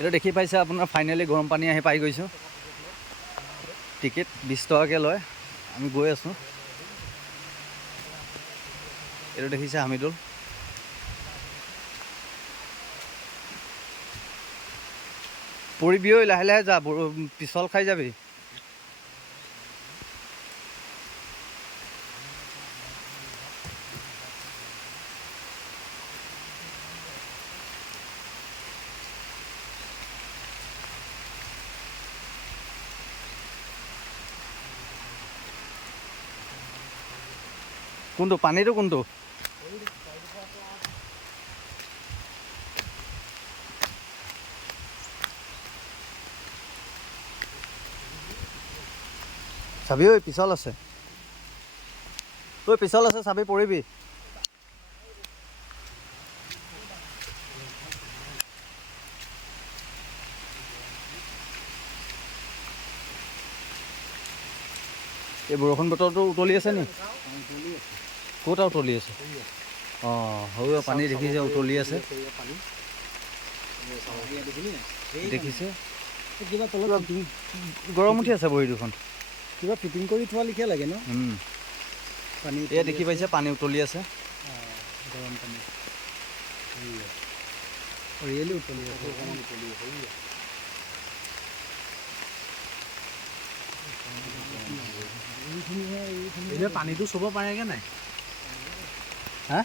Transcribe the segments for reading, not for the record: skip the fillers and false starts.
এইটো দেখি পাইছে আপোনাৰ ফাইনেলি গৰম পানী আহি পাই গৈছোঁ। টিকেট 20 টকাকৈ লয়। আমি গৈ আছোঁ। এইটো দেখিছে হামিদুল। পৰিবি ঐ, লাহে লাহে যা, পিছল খাই যাবি। কোনটো পানীটো কোনটো? চাবি ঐ, পিছল আছে। ঐ পিছল আছে, চাবি পৰিবি। এই বৰষুণ বতৰটো উতলি আছে নি? ক'ত আৰু উতলি আছে? অঁ, সৰু পানী দেখিছে উতলি আছে। দেখিছে কিবা তলত গৰম উঠি আছে বহি দুখন। কিবা ফিটিং কৰি থোৱা লিখিয়া লাগে ন? পানী এয়া দেখি পাইছে পানী উতলি আছে। গৰম পানী ৰিয়েলি উতলি আছে। এতিয়া পানীটো চুব পাৰেগে নাই? হা?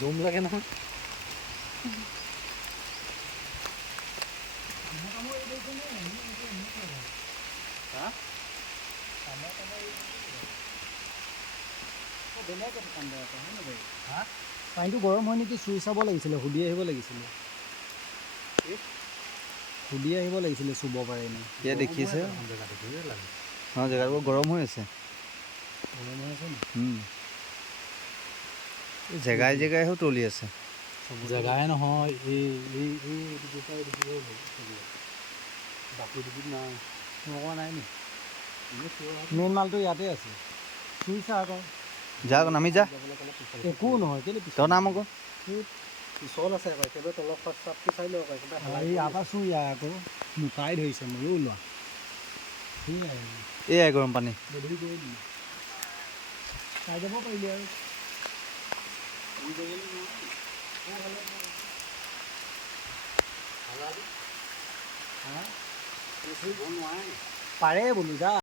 জুম লাগে নহয়। পানীটো গৰম হয় নেকি? চুই চাব লাগিছিলে, সুধি আহিব লাগিছিলে। সুধি আহিব লাগিছিলে চুব পাৰে নে? এয়া দেখিছে অঁ, জেগাবোৰ গৰম হৈ আছে। গৰম হৈ আছে নি? জেগাই জেগাইহে উতলি আছে। জেগাই নহয়, নাই নি? মেইন মালটো ইয়াতে আছে। চুইছা আকৌ যা আকৌ নামি যা। একো নহয়, কেলে তই নাম আকৌ। পিছল আছে আকৌ, একেবাৰে তলৰ চাপটো চাই লওক। ইয়াৰ চুই আকৌ লুকাই ধৰিছে, ময়ো ওলোৱা। এয়াই গৰম পানী। চাই যাব পাৰিলি আৰু পাৰে বোলো যা।